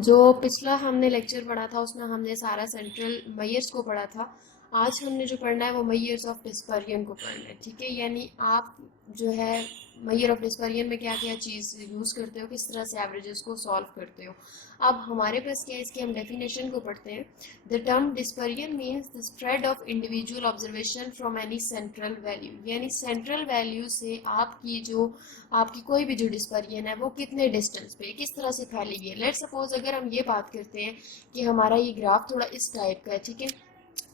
जो पिछला हमने लेक्चर पढ़ा था उसमें हमने सारा सेंट्रल मैयर्स को पढ़ा था। आज हमने जो पढ़ना है वो मैयर्स ऑफ डिस्पर्जन को पढ़ना है, ठीक है। यानी आप जो है मैयर ऑफ डिस्पर्जन में क्या क्या चीज़ यूज़ करते हो, किस तरह से एवरेजेस को सॉल्व करते हो। अब हमारे पास क्या है, इसकी हम डेफिनेशन को पढ़ते हैं। The term dispersion means the spread of individual observation from any central value, यानी सेंट्रल वैल्यू से आपकी कोई भी जो डिस्पर्जन है वो कितने डिस्टेंस पे किस तरह से फैली हुई है। लेट सपोज अगर हम ये बात करते हैं कि हमारा ये ग्राफ थोड़ा इस टाइप का है, ठीक है।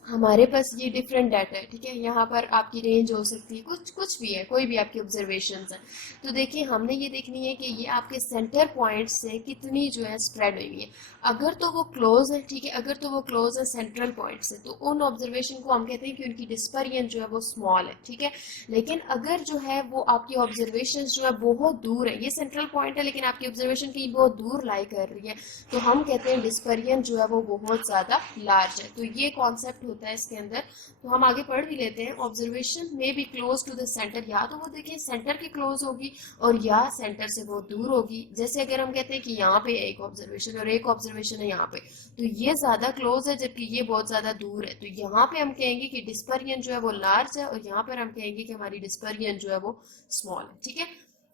हमारे पास ये डिफरेंट डाटा है, ठीक है। यहाँ पर आपकी रेंज हो सकती है, कुछ कुछ भी है, कोई भी आपकी ऑब्जर्वेशंस है। तो देखिए हमने ये देखनी है कि ये आपके सेंटर पॉइंट से कितनी जो है स्प्रेड हुई है। अगर तो वो क्लोज है, ठीक है, अगर तो वो क्लोज है सेंट्रल पॉइंट से, तो उन ऑब्जर्वेशन को हम कहते हैं कि उनकी डिस्पर्जन जो है वो स्मॉल है, ठीक है। लेकिन अगर जो है वो आपकी ऑब्जर्वेशन जो है बहुत दूर है, ये सेंट्रल पॉइंट है लेकिन आपकी ऑब्जर्वेशन कहीं बहुत दूर लाई कर रही है, तो हम कहते हैं डिस्पर्जन जो है वो बहुत ज़्यादा लार्ज है। तो ये कॉन्सेप्ट होता है इसके अंदर। तो हम आगे पढ़ भी लेते हैं। ऑब्जर्वेशन में be close to the centre, या तो वो देखिए सेंटर के क्लोज होगी और या सेंटर से बहुत दूर होगी। जैसे अगर हम कहते हैं कि यहाँ पे एक ऑब्जर्वेशन और एक ऑब्जर्वेशन है यहाँ पे, तो ये ज़्यादा क्लोज है जबकि ये बहुत ज़्यादा दूर है। तो यहाँ पे हम कहेंगे कि डिस्पर्जन जो है वो लार्ज है और यहाँ पर हम कहेंगे कि हमारी डिस्पर्जन जो है वो स्मॉल है, ठीक है।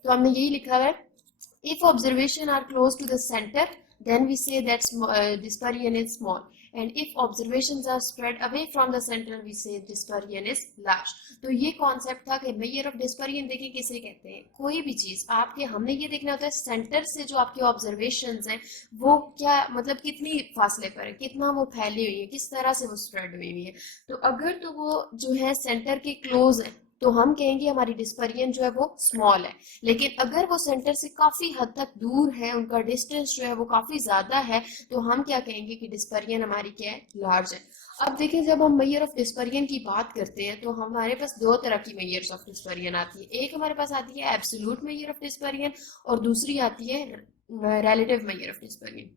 तो हमने यही लिखा हुआ है, if observation are close to the center, then we say that dispersion is small. And if observations are spread away from the center, we say dispersion is large. तो ये कॉन्सेप्ट था कि मेजर ऑफ डिस्पर्जन देखिए किसे कहते हैं। कोई भी चीज आपके हमने ये देखना होता है सेंटर से जो आपके ऑब्जर्वेशंस हैं वो क्या मतलब कितनी फासले पर है, कितना वो फैली हुई है, किस तरह से वो स्प्रेड हुई हुई है। तो अगर तो वो जो है सेंटर के क्लोज है तो हम कहेंगे हमारी डिस्पर्जन जो है वो स्मॉल है। लेकिन अगर वो सेंटर से काफी हद तक दूर है, उनका डिस्टेंस जो है वो काफी ज्यादा है, तो हम क्या कहेंगे कि डिस्पर्जन हमारी क्या है, लार्ज है। अब देखिए जब हम मेजर ऑफ डिस्पर्जन की बात करते हैं तो हमारे पास दो तरह की मेजर्स ऑफ डिस्पर्जन आती है। एक हमारे पास आती है एब्सोल्यूट मेजर ऑफ डिस्पर्जन और दूसरी आती है relative measure of dispersion.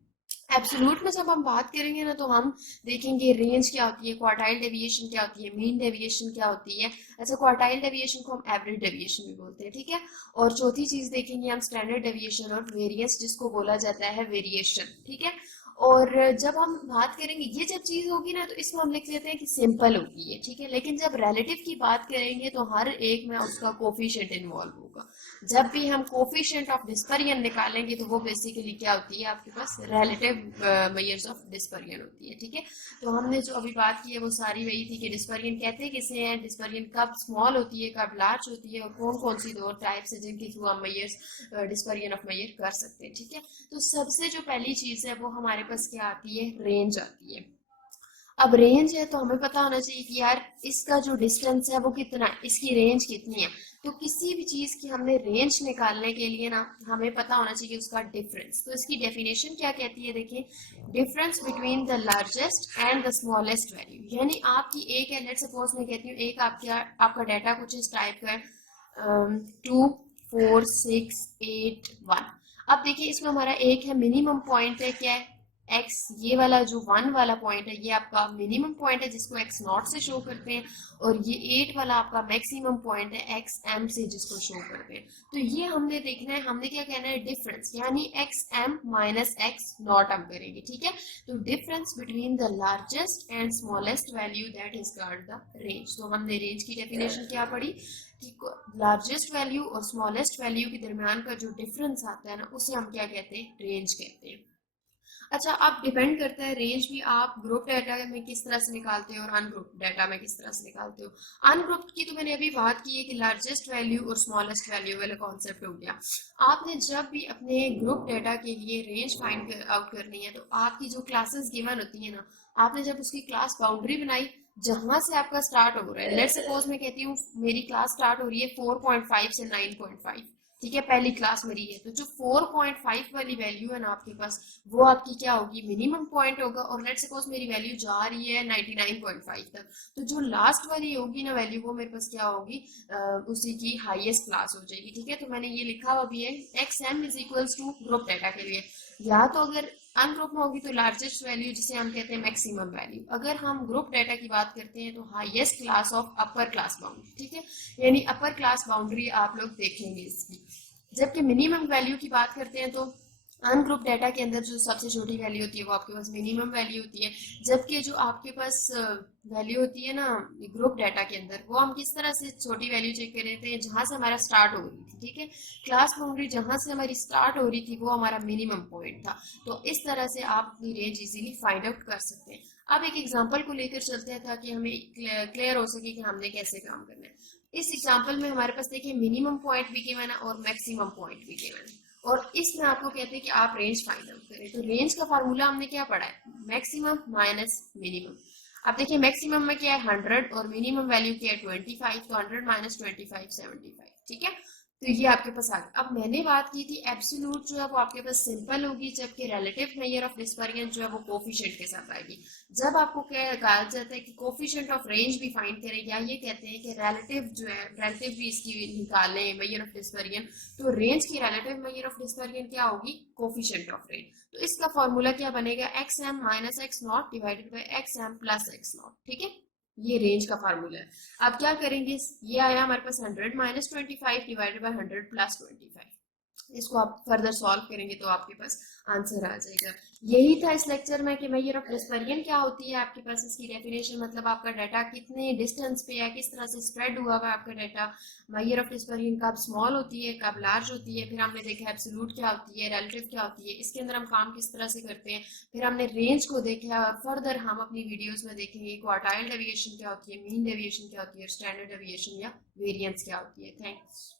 Absolute में जब हम बात करेंगे ना तो हम देखेंगे रेंज क्या होती है, क्वार्टाइल डेविएशन क्या होती है, मीन डेविएशन क्या होती है। अच्छा, क्वार्टाइल डेविएशन को हम एवरेज डेविएशन भी बोलते हैं, ठीक है। और चौथी चीज देखेंगे हम स्टैंडर्ड डेविएशन और वेरिएंस, जिसको बोला जाता है वेरिएशन, ठीक है। और जब हम बात करेंगे ये जब चीज होगी ना तो इसमें हम लिख लेते हैं कि सिंपल होगी ये, ठीक है। लेकिन जब रिलेटिव की बात करेंगे तो हर एक में उसका कोफिशिएंट इन्वॉल्व होगा। जब भी हम कोफिशिएंट ऑफ डिस्पर्जन निकालेंगे तो वो बेसिकली क्या होती है, आपके पास रिलेटिव मेजर्स ऑफ डिस्पर्जन होती है, ठीक है। तो हमने जो अभी बात की है वो सारी वही थी कि डिस्पर्जन कहते किसे हैं, डिस्पर्जन कब स्मॉल होती है, कब लार्ज होती है, और कौन कौन सी दो टाइप्स है जिनके थ्रू हम मेजर्स डिस्पर्जन ऑफ मेजर कर सकते हैं, ठीक है। तो सबसे जो पहली चीज है वो हमारे पास क्या आती है, रेंज आती है। अब रेंज है तो हमें पता होना चाहिए कि यार इसका जो डिस्टेंस है वो कितना है, इसकी रेंज कितनी है। तो किसी भी चीज की हमने रेंज निकालने के लिए ना हमें पता होना चाहिए उसका डिफरेंस। तो इसकी डेफिनेशन क्या कहती है, देखिए, difference between the largest and the smallest value. यानी आपकी एक है, लेट सपोज मैं कहती हूँ एक आपका डाटा कुछ इस टाइप का है, 2 4 6 8 1। अब देखिए इसमें हमारा एक है मिनिमम पॉइंट है, क्या है, एक्स। ये वाला जो 1 वाला पॉइंट है ये आपका मिनिमम पॉइंट है जिसको एक्स नॉट से शो करते हैं, और ये 8 वाला आपका मैक्सिमम पॉइंट है एक्स एम से जिसको शो करते हैं। तो ये हमने देखना है, हमने क्या कहना है, डिफरेंस, यानी x m minus x naught हम करेंगे, ठीक है। तो difference between the largest and smallest value that is called the range. तो हमने रेंज की डेफिनेशन क्या पढ़ी कि लार्जेस्ट वैल्यू और स्मॉलेस्ट वैल्यू के दरमियान का जो डिफरेंस आता है ना उसे हम क्या कहते हैं, रेंज कहते हैं। अच्छा, अब डिपेंड करता है रेंज भी आप ग्रुप डाटा में किस तरह से निकालते हो और अनग्रुप डाटा में किस तरह से निकालते हो। अनग्रुप की तो मैंने अभी बात की है कि लार्जेस्ट वैल्यू और स्मॉलेस्ट वैल्यू वाला कॉन्सेप्ट हो गया। आपने जब भी अपने ग्रुप डाटा के लिए रेंज फाइंड आउट करनी है तो आपकी जो क्लासेस गिवन होती है ना, आपने जब उसकी क्लास बाउंड्री बनाई जहां से आपका स्टार्ट हो रहा है, लेट सपोज मैं कहती हूँ मेरी क्लास स्टार्ट हो रही है 4.5 से 9.5, ठीक है, पहली क्लास मेरी है। तो जो 4.5 वाली वैल्यू है ना आपके पास, वो आपकी क्या होगी, मिनिमम पॉइंट होगा। और लेट सपोज मेरी वैल्यू जा रही है 99.5 तक, तो जो लास्ट वाली होगी ना वैल्यू वो मेरे पास क्या होगी, उसी की हाईएस्ट क्लास हो जाएगी, ठीक है। तो मैंने ये लिखा हुआ भी है, x m is equals to group data के लिए, या तो अगर अनग्रुप में होगी तो लार्जेस्ट वैल्यू जिसे हम कहते हैं मैक्सिमम वैल्यू। अगर हम ग्रुप डाटा की बात करते हैं तो highest class of upper class boundary, ठीक है। यानी अपर क्लास बाउंड्री आप लोग देखेंगे इसकी। जबकि मिनिमम वैल्यू की बात करते हैं तो अनग्रुप डाटा के अंदर जो सबसे छोटी वैल्यू होती है वो आपके पास मिनिमम वैल्यू होती है, जबकि जो आपके पास वैल्यू होती है ना ग्रुप डाटा के अंदर, वो हम किस तरह से छोटी वैल्यू चेक कर रहे थे, जहां से हमारा स्टार्ट हो रही थी, ठीक है, क्लास बाउंड्री जहां से हमारी स्टार्ट हो रही थी वो हमारा मिनिमम पॉइंट था। तो इस तरह से आप अपनी रेंज इजीली फाइंड आउट कर सकते हैं। अब एक एग्जांपल को लेकर चलते हैं ताकि हमें क्लियर हो सके कि हमने कैसे काम करना है। इस एग्जांपल में हमारे पास देखिए मिनिमम पॉइंट भी गिवन है और मैक्सिमम पॉइंट भी गिवन है, और इसमें आपको कहते हैं कि आप रेंज फाइंड आउट करें। तो रेंज का फार्मूला हमने क्या पढ़ा है, मैक्सिमम माइनस मिनिमम। अब देखिए मैक्सिमम में क्या है 100 और मिनिमम वैल्यू क्या है 25, तो 100 माइनस 25 75, ठीक है। तो ये आपके पास आ गया। अब मैंने बात की थी एब्सोल्यूट जो है वो आपके पास सिंपल होगी, जबकि रिलेटिव मेजर ऑफ डिस्पर्जन जो है वो कोफिशिएंट के साथ आएगी। जब आपको क्या कहा जाता है कि कोफिशिएंट ऑफ रेंज भी फाइंड करें, या ये कहते हैं कि रिलेटिव जो है रिलेटिव भी इसकी निकालें मेजर ऑफ डिस्पर्जन, तो रेंज की रिलेटिव मेजर ऑफ डिस्पर्जन क्या होगी, कोफिशिएंट ऑफ रेंज। तो इसका फॉर्मूला क्या बनेगा, x m minus x naught divided by x m plus x naught, ठीक है। ये रेंज का फार्मूला है। अब क्या करेंगे, ये आया हमारे पास 100 माइनस 25 डिवाइडेड बाई 100 प्लस 25, इसको आप फर्दर सॉल्व करेंगे तो आपके पास आंसर आ जाएगा। यही था इस लेक्चर में कि मेजर ऑफ डिस्पर्जन क्या होती है, आपके पास इसकी डेफिनेशन, मतलब आपका डाटा कितने डिस्टेंस पे है, किस तरह से स्प्रेड हुआ हुआ है आपका डाटा। मेजर ऑफ डिस्पर्जन कब स्मॉल होती है, कब लार्ज होती है, फिर हमने देखा एब्सोल्यूट क्या होती है, रिलेटिव क्या होती है, इसके अंदर हम काम किस तरह से करते हैं। फिर हमने रेंज को देखा और फर्दर हम अपनी वीडियोस में देखेंगे क्वार्टाइल डेविएशन क्या होती है, मीन डेविएशन क्या होती है, स्टैंडर्ड डेविएशन या वेरिएंस क्या होती है। थैंक्स।